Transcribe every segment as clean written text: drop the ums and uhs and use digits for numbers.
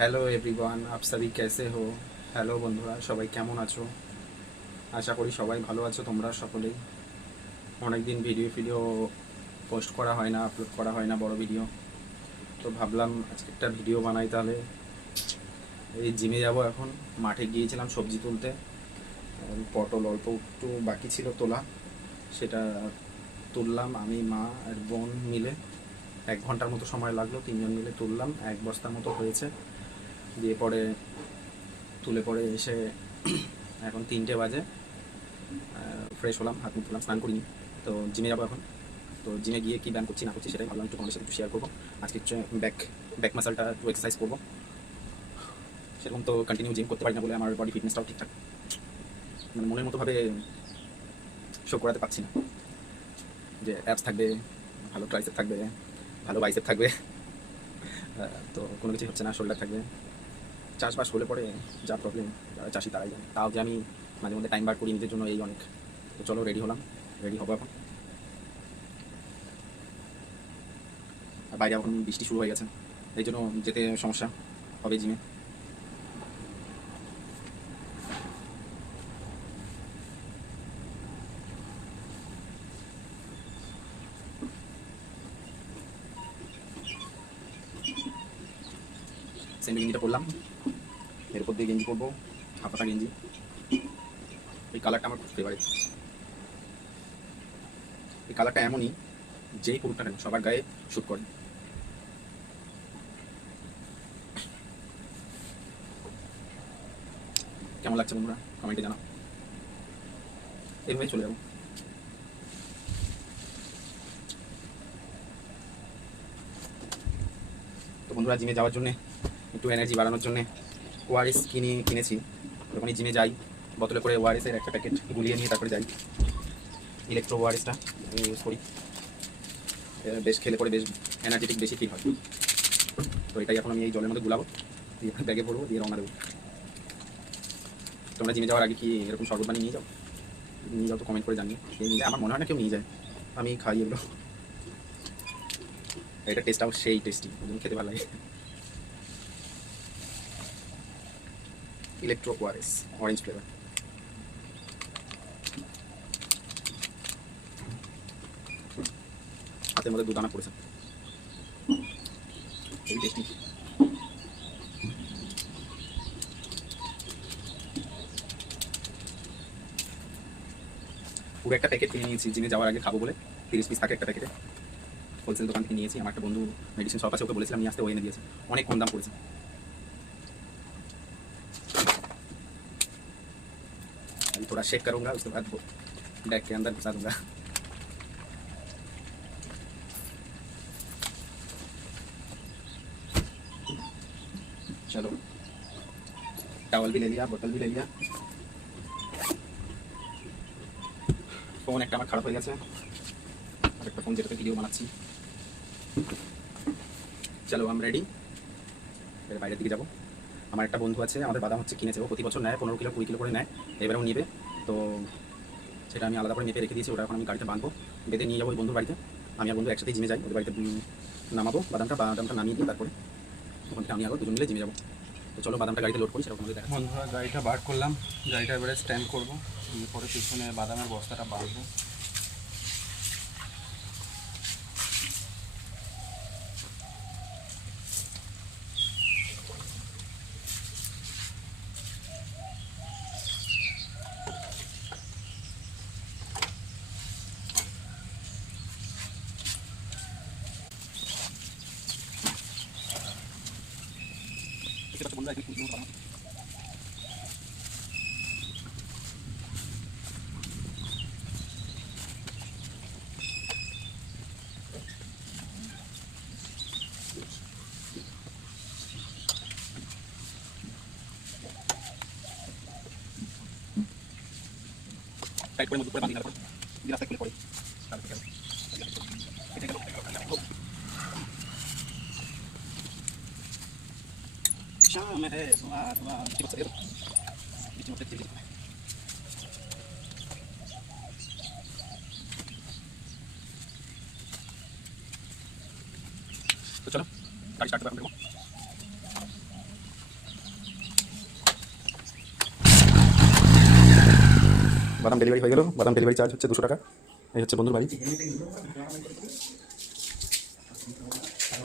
Hello everyone, up সবই कैसे हो। হ্যালো বন্ধুরা, সবাই কেমন আছো? আশা করি সবাই ভালো আছো। তোমরা সকলেই অনেক দিন ভিডিও পোস্ট করা হয় না, আপলোড করা হয় না বড় ভিডিও। তো ভাবলাম আজকে একটা ভিডিও বানাই। তাহলে এই জিমে যাব এখন। মাঠে গিয়েছিলাম সবজি তুলতে। পটল অল্প একটু বাকি ছিল তোলা, সেটা তুললাম আমি, মা আর বোন মিলে। 1 ঘন্টার মতো সময় লাগলো, তিনজন মিলে তুললাম। 1 বস্তার মতো হয়েছে। দিয়ে পরে তুলে পরে এসে এখন 3টে বাজে। ফ্রেশ হলাম, হাত মুখ ধুলাম, স্নান করিনি। তো জিমে যাবো এখন। তো জিমে গিয়ে কী ব্যায়াম করছি না করছি সেটাই ভাবলাম একটু তোমাদের সাথে একটু শেয়ার করবো। আজকে হচ্ছে ব্যাক মাসলটা একটু এক্সারসাইজ করবো। সেরকম তো কন্টিনিউ জিম করতে পারি না বলে আমার বডি ফিটনেসটাও ঠিকঠাক মানে মনের মতোভাবে শো করাতে পারছি না। যে অ্যাপস থাকবে, ভালো ট্রাইসেপ থাকবে, ভালো বাইসেপ থাকবে, তো কোনো কিছুই হচ্ছে না। শোল্ডার থাকবে। চাষবাস হলে পরে যা প্রবলেম, যারা চাষি তারাই জানে। তাও যে আমি মাঝে মধ্যে টাইম বার করি নিজের জন্য, এই অনেক। তো চলো রেডি হলাম, রেডি হবো এখন। আর বাইরে এখন বৃষ্টি শুরু হয়ে গেছে, এই জন্য যেতে সমস্যা হবে জিমে। সেন্ডো গেঞ্জিটা পরলাম, এর উপর দিয়ে গেঞ্জি পরবো, হাফাতা গেঞ্জি। এই কালারটা আমার খুব ফেভারিট। এই কালারটা এমনই, যেই পরুক না কেন সবার গায়ে শ্যুট করে। কেমন লাগছে বন্ধুরা, কমেন্টে জানাও। এভাবেই চলে যাবো। তো বন্ধুরা, জিমে যাওয়ার জন্যে একটু এনার্জি বাড়ানোর জন্যে ওআরএস কিনেছি। যখনই জিমে যাই বোতলে করে ওআরএসের একটা প্যাকেট গুলিয়ে নিয়ে তারপরে যাই। ইলেকট্রো ওআরএসটা আমি ইউজ করি। বেশ খেলে পরে বেশ এনার্জেটিক বেশি ফিল হয়। তো এটাই এখন আমি এই জলের মধ্যে গুলাবো, দিয়ে ব্যাগে পড়বো, দিয়ে রওনা দেবো। তোমরা জিমে যাওয়ার আগে কি এরকম শরবত বানিয়ে নিয়ে যাও? নিয়ে যাও তো, কমেন্ট করে জানিয়ে। আমার মনে হয় না কেউ নিয়ে যায়, আমি খাই এগুলো। এটা টেস্টটাও সেই টেস্টি, খেতে ভালো লাগে। Electro ORS, orange flavour. হাতের মধ্যে দুদানা পড়েছে, এই টেস্টি। পুরো একটা প্যাকেট কিনে নিয়েছি জিমে যাওয়ার আগে খাবো বলে। 30 পিস থাকে একটা প্যাকেটে। হোলসেল দোকান থেকে নিয়েছি। আমার একটা বন্ধু মেডিসিন শপ আছে, ওকে বলেছিলাম নিয়ে আসতে, ও এনে দিয়েছে। অনেক কম দাম পড়েছে। अभी थोड़ा शेक करूंगा, उसके बाद बैग के अंदर घुसा दूंगा। चलो, टावल भी ले लिया, बोतल भी ले लिया। ফোন একটা আমার খারাপ হয়ে গেছে, আর একটা ফোন যেটাতে ভিডিও বানাচ্ছি। চলো আম রেডি, এবার বাইরের দিকে যাবো। আমার একটা বন্ধু আছে, আমাদের বাদাম হচ্ছে কিনেছে, ও প্রতি বছর নেয় 15 কিলো 20 কিলো করে নেয়। এবারেও নিবে। তো সেটা আমি আলাদা করে মেপে রেখে দিয়েছি, ওটা এখন আমি গাড়িতে বাঁধবো, বেঁধে নিয়ে যাবো ওই বন্ধুর বাড়িতে। আমি আর বন্ধু একসাথে জিমে যাই, ওদের বাড়িতে নামাবো। বাদামটা নামিয়ে দিয়ে তারপরে ওখান থেকে আমি আবার দুজন মিলে জিমে যাবো। তো চলো বাদামটা গাড়িতে লোড করি, সেরকম আমাদের দেখা। বন্ধুরা, গাড়িটা বার করলাম, গাড়িটা এবারে স্ট্যান্ড করবো, পরে পিছনে বাদামের বস্তাটা বাঁধবো। বন্ধুরা, টাইট করে মজবুত করে বাঁধি, তারপর যদি রাস্তায় খুলে পড়ে তারপর গেল এটা গেল। শাম হে সোয়ার কি বলছে এর কিছু মতে ঠিক। তো চলো গাড়ি স্টার্ট করে দেবো। বাদাম ডেলিভারি হয়ে গেল। বাদাম ডেলিভারি চার্জ হচ্ছে 200 টাকা। এই হচ্ছে বন্ধুর বাড়ি,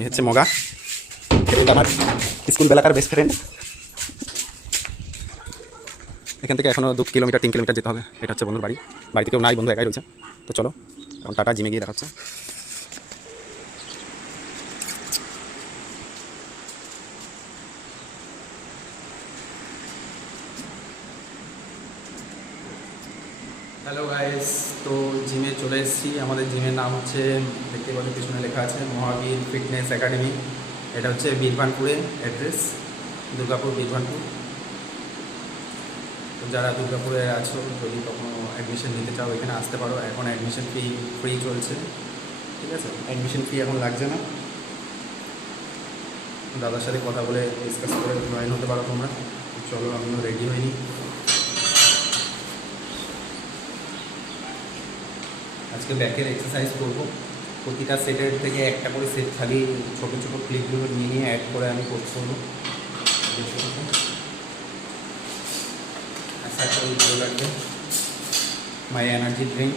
এই হচ্ছে মগা, এটা আমার স্কুল বেলাকার বেস্ট ফ্রেন্ড। এখান থেকে এখনও 2 কিলোমিটার 3 কিলোমিটার যেতে হবে। এটা হচ্ছে বন্ধুর বাড়ি। বাড়িতে কেউ নাই, বন্ধু একাই রয়েছে। তো চলো এখন টাটা, জিমে গিয়ে দেখাচ্ছে। হ্যালো গাইস, তো জিমে চলে এসেছি। আমাদের জিমের নাম হচ্ছে, দেখতে পাচ্ছি পিছনে লেখা আছে মহাবীর ফিটনেস একাডেমি। এটা হচ্ছে বীরভানপুরে অ্যাড্রেস, দুর্গাপুর বীরভানপুর। তো যারা দুর্গাপুরে আছো, যদি কখনো অ্যাডমিশন নিতে চাও এখানে আসতে পারো। এখন অ্যাডমিশন ফি ফ্রি চলছে, ঠিক আছে? অ্যাডমিশন ফি এখন লাগছে না। দাদার সাথে কথা বলে ডিসকাস করে জয়েন হতে পারো তোমরা। চলো আমিও রেডি হইনি। আজকে ব্যাকের এক্সারসাইজ করবো। প্রতিটা সেটের থেকে একটা করে সেট খালি ছোটো ছোটো ক্লিপগুলো নিয়ে নিয়ে অ্যাড করে আমি কোর্স করবো। আশা করি ভালো লাগবে। My energy drink.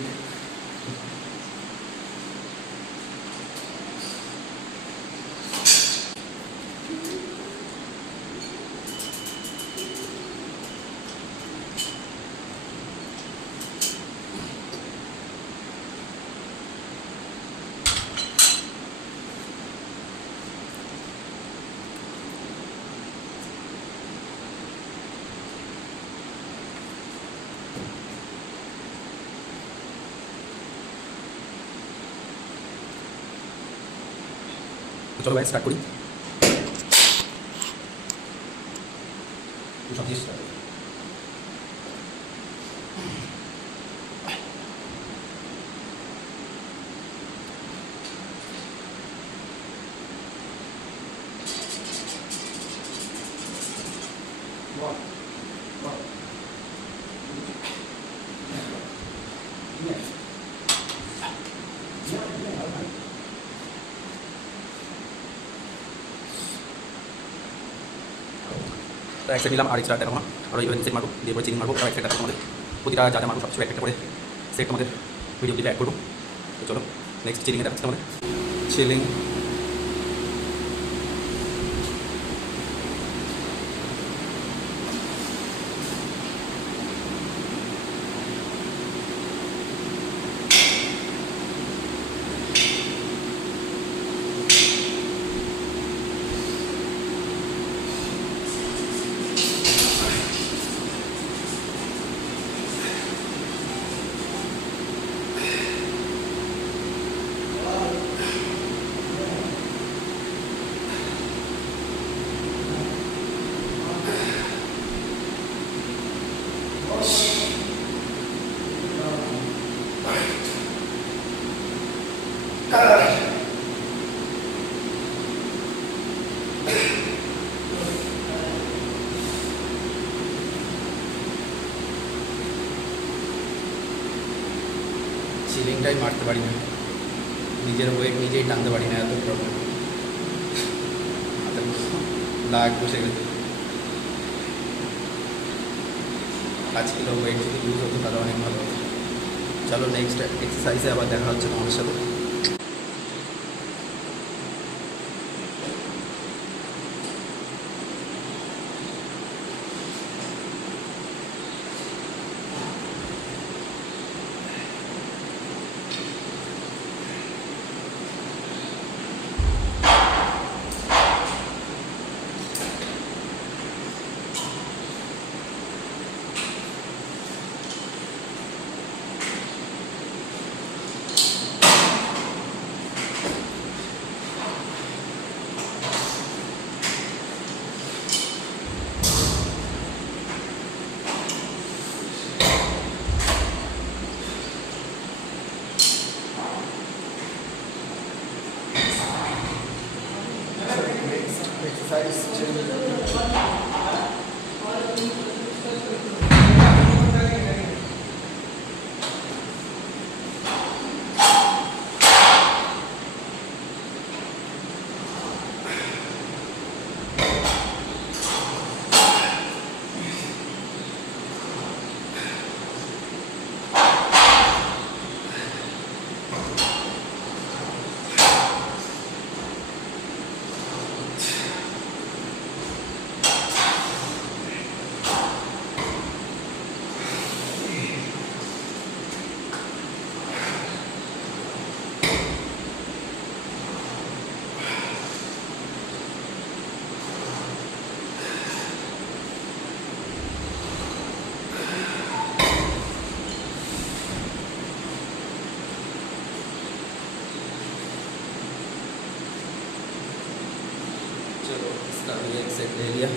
চলো ভাই স্টার্ট করি। সব দিয়ে স্টার্ট। তো এক সেট নিলাম, আর এক্সট্রা দেখাবো না। আর ওই সেট মারবো, দিয়ে পরে চিনি মারবো। আর এক সেট তোমাদের প্রতিটা যা যা মারবো সবসময় একটা করে সেট তোমাদের ভিডিও ক্লিপে অ্যাড করবো। তো চলো নেক্সট চিলিংয়ে দেখাচ্ছি তোমাদের। চিলিং সিলিংটাই মারতে পারি না, নিজের ওয়েট নিজেই টানতে পারি না, এত প্রবলেম। হাতের দাগ বসে গেছে। 5 কিলো ওয়েট যদি লুজ হতো তাহলে অনেক ভালো হতো। চলো নেক্সট এক্সারসাইজে আবার দেখা হচ্ছে তোমাদের সাথে। इसका भी एक सेट ले लिया।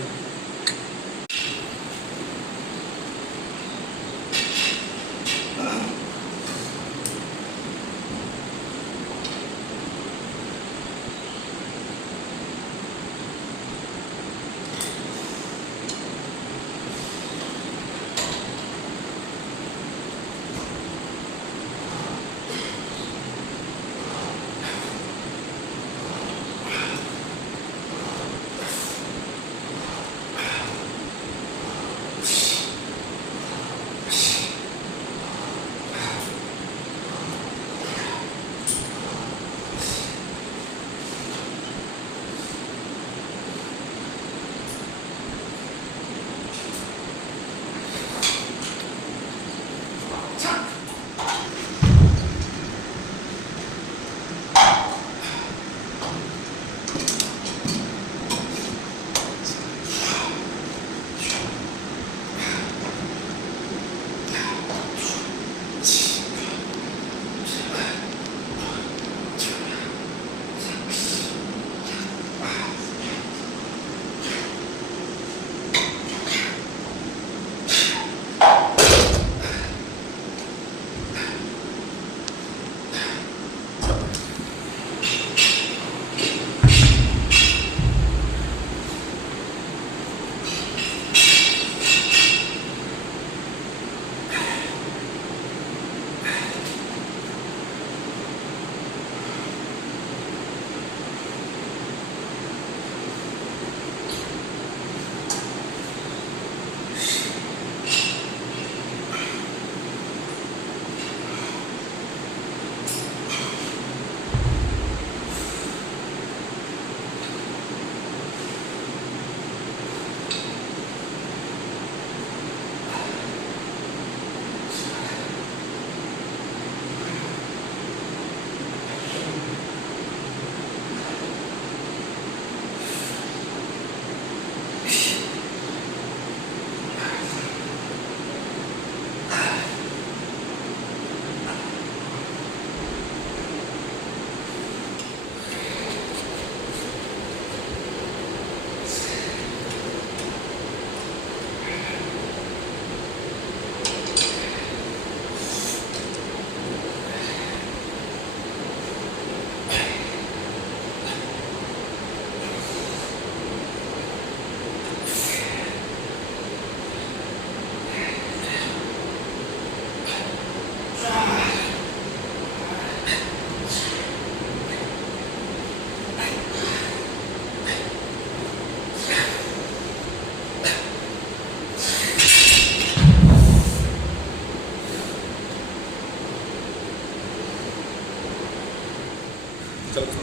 चलो दोस्तों,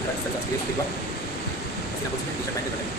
मेरा एक्सरसाइज आज के लिए पसीना पसीना टी शर्ट पहन के करेंगे।